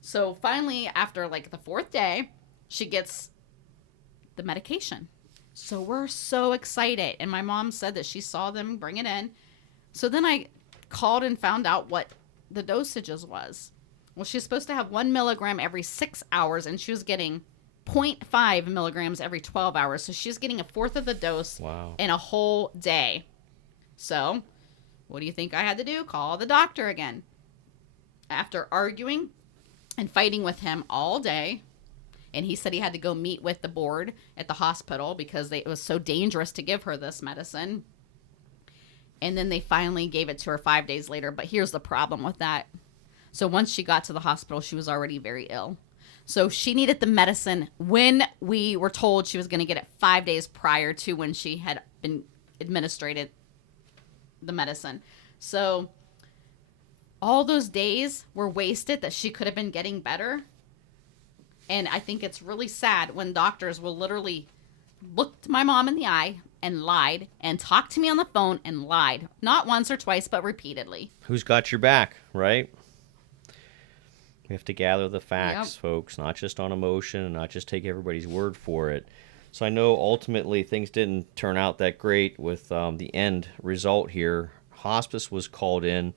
So finally, after like the 4th day, she gets the medication. So we're so excited. And my mom said that she saw them bring it in. So then I called and found out what the dosages was. Well, she's supposed to have 1 milligram every 6 hours, and she was getting 0.5 milligrams every 12 hours. So she's getting 1/4 of the dose in a whole day. So what do you think I had to do? Call the doctor again. After arguing and fighting with him all day, and he said he had to go meet with the board at the hospital because it was so dangerous to give her this medicine. And then they finally gave it to her 5 days later. But here's the problem with that. So once she got to the hospital, she was already very ill. So she needed the medicine when we were told she was going to get it 5 days prior to when she had been administered the medicine. So all those days were wasted that she could have been getting better. And I think it's really sad when doctors will literally look my mom in the eye and lied and talked to me on the phone and lied. Not once or twice, but repeatedly. Who's got your back, right? We have to gather the facts, folks, not just on emotion and not just take everybody's word for it. So I know ultimately things didn't turn out that great with the end result here. Hospice was called in.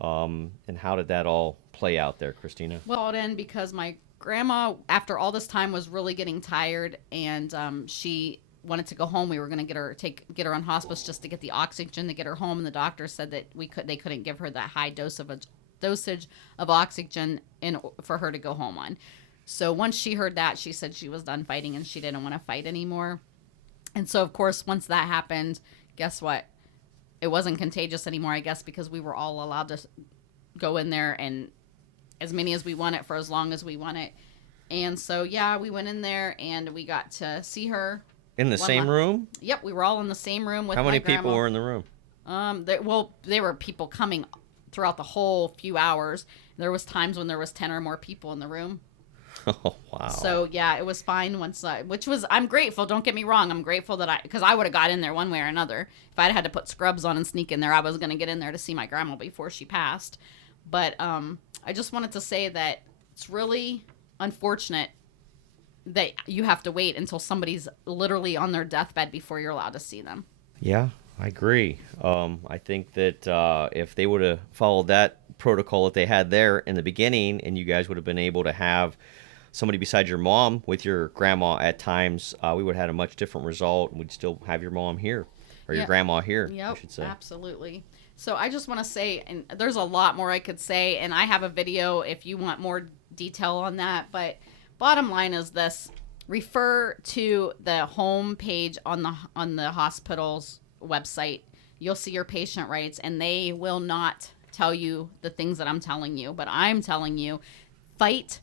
And how did that all play out there, Christina? Well, called in because my grandma, after all this time, was really getting tired, and she wanted to go home. We were going to get her on hospice just to get the oxygen to get her home, and the doctor said that they couldn't give her that high dosage of oxygen for her to go home on. So once she heard that, she said she was done fighting and she didn't want to fight anymore. And so, of course, once that happened, guess what? It wasn't contagious anymore, I guess, because we were all allowed to go in there and as many as we wanted for as long as we wanted. And so, yeah, we went in there and we got to see her. In the same room? Yep, we were all in the same room with How many my grandma. people were in the room? There were people coming throughout the whole few hours. There was times when there was 10 or more people in the room. Oh, wow. So, yeah, it was fine once, I'm grateful. Don't get me wrong. I'm grateful because I would have got in there one way or another. If I'd had to put scrubs on and sneak in there, I was going to get in there to see my grandma before she passed. But I just wanted to say that it's really unfortunate that you have to wait until somebody's literally on their deathbed before you're allowed to see them. Yeah, I agree. I think that if they would have followed that protocol that they had there in the beginning and you guys would have been able to have somebody besides your mom with your grandma at times, we would have had a much different result, and we'd still have your mom here, or your grandma here, yep, I should say. Absolutely. So I just want to say, and there's a lot more I could say, and I have a video if you want more detail on that, but bottom line is this: refer to the home page on the hospital's website. You'll see your patient rights, and they will not tell you the things that I'm telling you, but I'm telling you, fight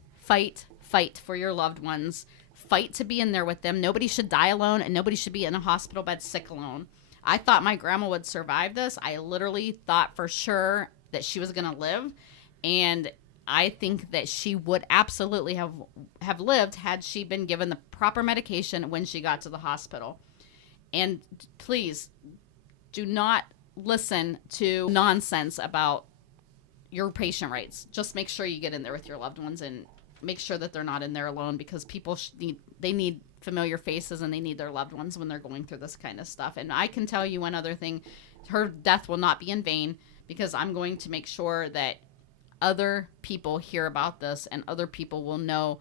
for your loved ones. Fight to be in there with them. Nobody should die alone, and nobody should be in a hospital bed sick alone. I thought my grandma would survive this. I literally thought for sure that she was going to live, and I think that she would absolutely have lived had she been given the proper medication when she got to the hospital. And please do not listen to nonsense about your patient rights. Just make sure you get in there with your loved ones and make sure that they're not in there alone, because people need familiar faces, and they need their loved ones when they're going through this kind of stuff. And I can tell you one other thing: her death will not be in vain, because I'm going to make sure that other people hear about this and other people will know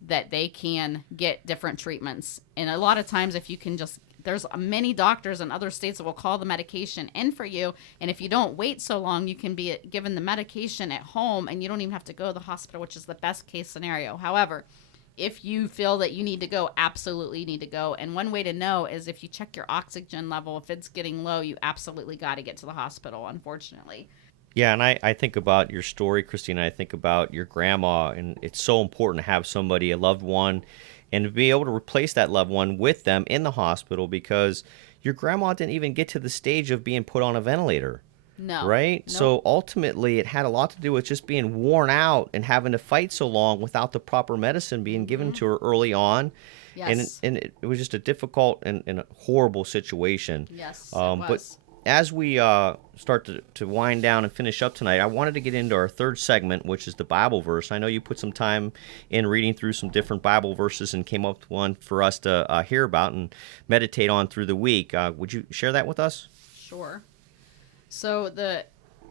that they can get different treatments. And a lot of times, if you can just, there's many doctors in other states that will call the medication in for you, and if you don't wait so long, you can be given the medication at home and you don't even have to go to the hospital, which is the best case scenario. However, if you feel that you need to go, absolutely need to go. And one way to know is if you check your oxygen level. If it's getting low, you absolutely got to get to the hospital, unfortunately. Yeah, and I think about your story, Christina. I think about your grandma, and it's so important to have somebody, a loved one, and to be able to replace that loved one with them in the hospital, because your grandma didn't even get to the stage of being put on a ventilator. No. Right? No. So ultimately, it had a lot to do with just being worn out and having to fight so long without the proper medicine being given to her early on. Yes. And it was just a difficult and a horrible situation. Yes, it was. But as we start to wind down and finish up tonight, I wanted to get into our third segment, which is the Bible verse. I know you put some time in reading through some different Bible verses and came up with one for us to hear about and meditate on through the week. Would you share that with us? Sure. So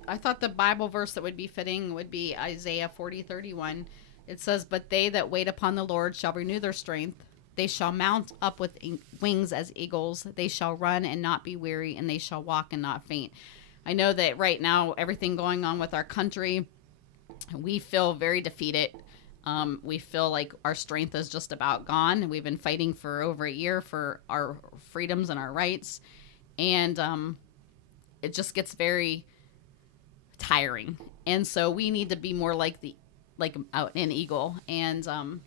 I thought the Bible verse that would be fitting would be Isaiah 40:31. It says, "But they that wait upon the Lord shall renew their strength. They shall mount up with wings as eagles. They shall run and not be weary, and they shall walk and not faint." I know that right now, everything going on with our country, we feel very defeated. We feel like our strength is just about gone. We've been fighting for over a year for our freedoms and our rights. And it just gets very tiring. And so we need to be more like the like an eagle. And do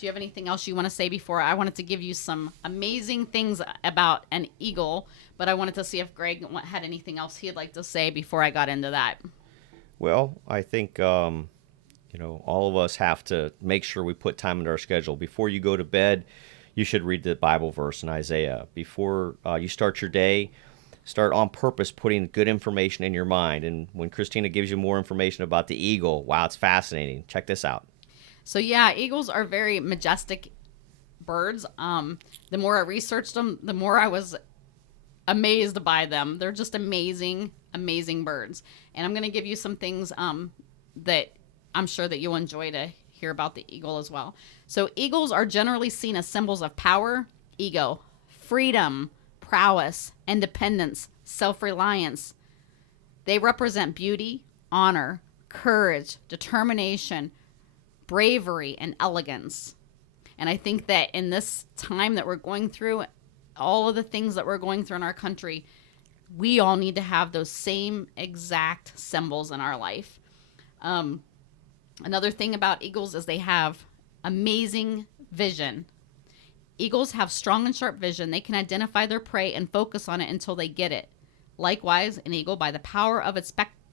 you have anything else you want to say before? I wanted to give you some amazing things about an eagle, but I wanted to see if Greg had anything else he'd like to say before I got into that. Well, I think all of us have to make sure we put time into our schedule. Before you go to bed, you should read the Bible verse in Isaiah. Before you start your day, start on purpose putting good information in your mind. And when Christina gives you more information about the eagle, wow, it's fascinating. Check this out. So yeah, eagles are very majestic birds. The more I researched them, the more I was amazed by them. They're just amazing, amazing birds. And I'm going to give you some things that I'm sure that you'll enjoy to hear about the eagle as well. So eagles are generally seen as symbols of power, ego, freedom, prowess, independence, self-reliance. They represent beauty, honor, courage, determination, bravery, and elegance. And I think that in this time that we're going through, all of the things that we're going through in our country, we all need to have those same exact symbols in our life. Another thing about eagles is they have amazing vision. Eagles have strong and sharp vision. They can identify their prey and focus on it until they get it. Likewise, an eagle, by the power of its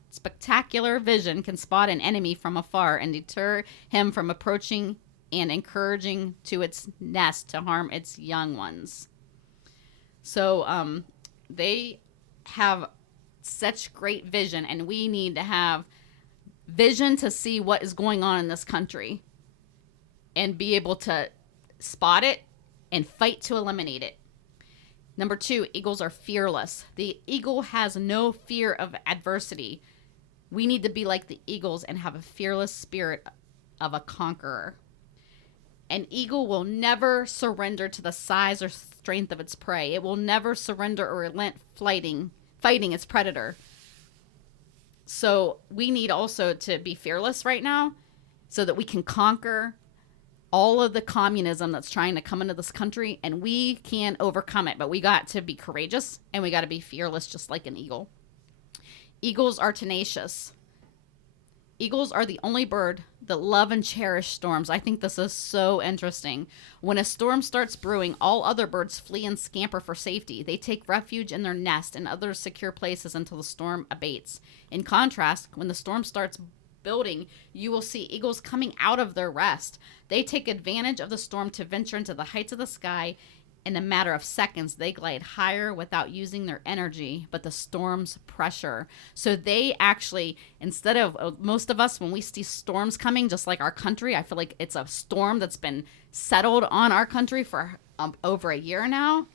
spectacular vision, can spot an enemy from afar and deter him from approaching and encouraging to its nest to harm its young ones. So they have such great vision, and we need to have vision to see what is going on in this country and be able to spot it and fight to eliminate it. Number 2, eagles are fearless. The eagle has no fear of adversity. We need to be like the eagles and have a fearless spirit of a conqueror. An eagle will never surrender to the size or strength of its prey. It will never surrender or relent fighting its predator. So we need also to be fearless right now so that we can conquer all of the communism that's trying to come into this country, and we can overcome it. But we got to be courageous, and we got to be fearless just like an eagle. Eagles are tenacious. Eagles are the only bird that love and cherish storms. I think this is so interesting. When a storm starts brewing, all other birds flee and scamper for safety. They take refuge in their nest and other secure places until the storm abates. In contrast, when the storm starts building, you will see eagles coming out of their rest. They take advantage of the storm to venture into the heights of the sky. In a matter of seconds, they glide higher without using their energy, but the storm's pressure. So they actually, instead of most of us, when we see storms coming, just like our country, I feel like it's a storm that's been settled on our country for over a year now.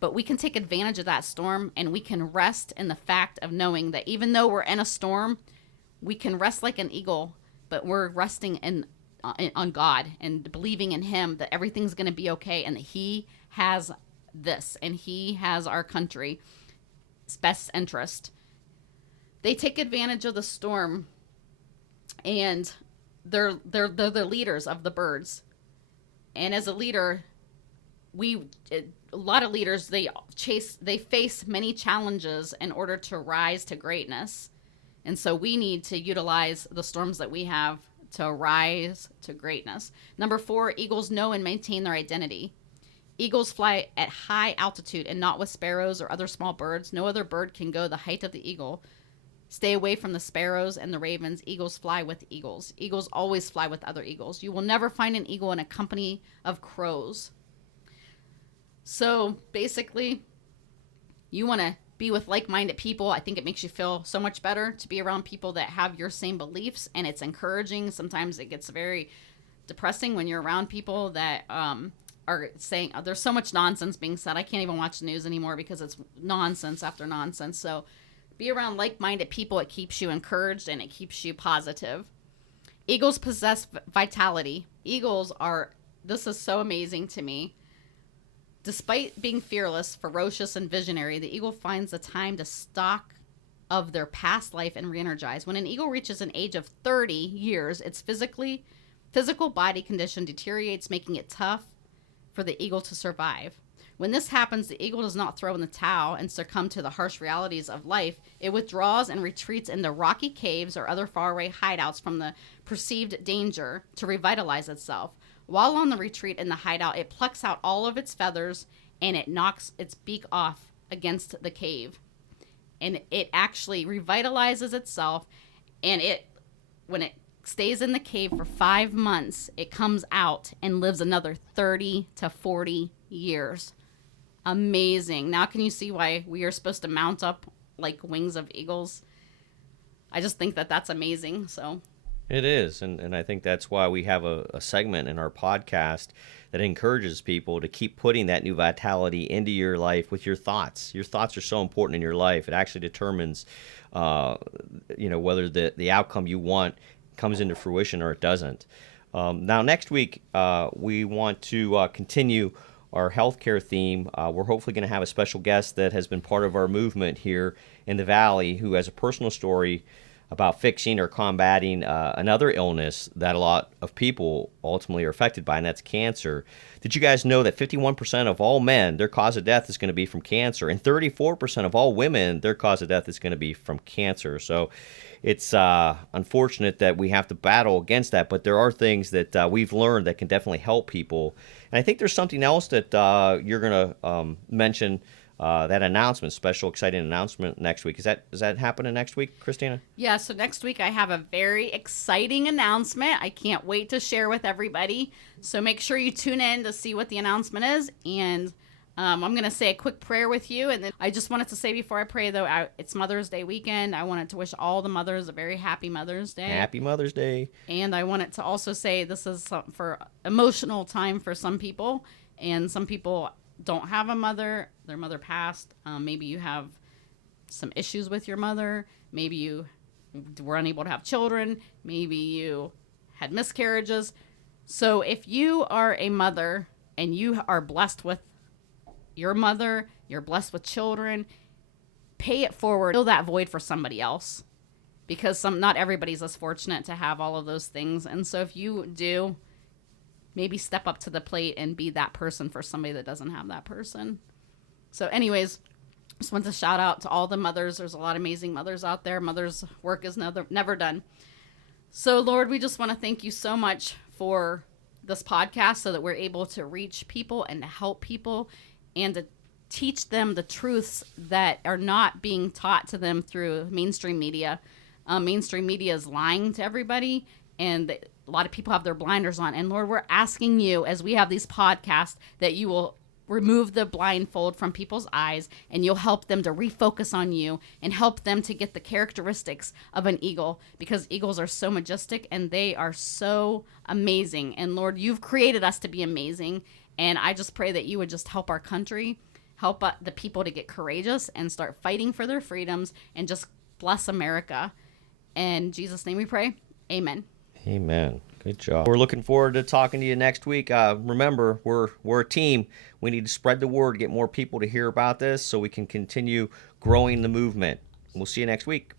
But we can take advantage of that storm, and we can rest in the fact of knowing that even though we're in a storm, we can rest like an eagle, but we're resting on God and believing in Him that everything's going to be okay and that He has this and He has our country's best interest. They take advantage of the storm, and they're the leaders of the birds. And as a leader, a lot of leaders, they face many challenges in order to rise to greatness. And so we need to utilize the storms that we have to rise to greatness. Number 4, eagles know and maintain their identity. Eagles fly at high altitude and not with sparrows or other small birds. No other bird can go the height of the eagle. Stay away from the sparrows and the ravens. Eagles fly with eagles. Eagles always fly with other eagles. You will never find an eagle in a company of crows. So basically, you want to be with like-minded people. I think it makes you feel so much better to be around people that have your same beliefs, and it's encouraging. Sometimes it gets very depressing when you're around people that are saying, oh, there's so much nonsense being said. I can't even watch the news anymore because it's nonsense after nonsense. So be around like-minded people. It keeps you encouraged and it keeps you positive. Eagles possess vitality. This is so amazing to me. Despite being fearless, ferocious, and visionary, the eagle finds the time to stock of their past life and re-energize. When an eagle reaches an age of 30 years, its physical body condition deteriorates, making it tough for the eagle to survive. When this happens, the eagle does not throw in the towel and succumb to the harsh realities of life. It withdraws and retreats into rocky caves or other faraway hideouts from the perceived danger to revitalize itself. While on the retreat in the hideout, it plucks out all of its feathers and it knocks its beak off against the cave. And it actually revitalizes itself, and when it stays in the cave for 5 months, it comes out and lives another 30 to 40 years. Amazing. Now can you see why we are supposed to mount up like wings of eagles? I just think that that's amazing. So It is, and I think that's why we have a segment in our podcast that encourages people to keep putting that new vitality into your life with your thoughts. Your thoughts are so important in your life. It actually determines, whether the outcome you want comes into fruition or it doesn't. Now, next week, we want to continue our healthcare theme. We're hopefully going to have a special guest that has been part of our movement here in the Valley who has a personal story about fixing or combating another illness that a lot of people ultimately are affected by, and that's cancer. Did you guys know that 51% of all men, their cause of death is going to be from cancer, and 34% of all women, their cause of death is going to be from cancer? So it's unfortunate that we have to battle against that, but there are things that we've learned that can definitely help people. And I think there's something else that you're going to mention, that announcement, special exciting announcement next week. Is that happening next week, Christina? yeah, so next week I have a very exciting announcement. I can't wait to share with everybody. So make sure you tune in to see what the announcement is. And I'm going to say a quick prayer with you. And then I just wanted to say before I pray, though, it's Mother's Day weekend. I wanted to wish all the mothers a very happy Mother's Day. Happy Mother's Day. And I wanted to also say this is for emotional time for some people. And some people don't have a mother, their mother passed. Maybe you have some issues with your mother. Maybe you were unable to have children. Maybe you had miscarriages. So if you are a mother and you are blessed with your mother, you're blessed with children, pay it forward. Fill that void for somebody else, because not everybody's as fortunate to have all of those things. And so if you do, maybe step up to the plate and be that person for somebody that doesn't have that person. So anyways, just want to shout out to all the mothers. There's a lot of amazing mothers out there. Mothers' work is never done. So Lord, we just want to thank you so much for this podcast so that we're able to reach people and to help people and to teach them the truths that are not being taught to them through mainstream media. Mainstream media is lying to everybody, and a lot of people have their blinders on. And Lord, we're asking you, as we have these podcasts, that you will remove the blindfold from people's eyes, and you'll help them to refocus on you and help them to get the characteristics of an eagle, because eagles are so majestic and they are so amazing. And Lord, you've created us to be amazing. And I just pray that you would just help our country, help the people to get courageous and start fighting for their freedoms, and just bless America. In Jesus' name we pray. Amen. Amen. Good job. We're looking forward to talking to you next week. Remember, we're a team. We need to spread the word, get more people to hear about this so we can continue growing the movement. We'll see you next week.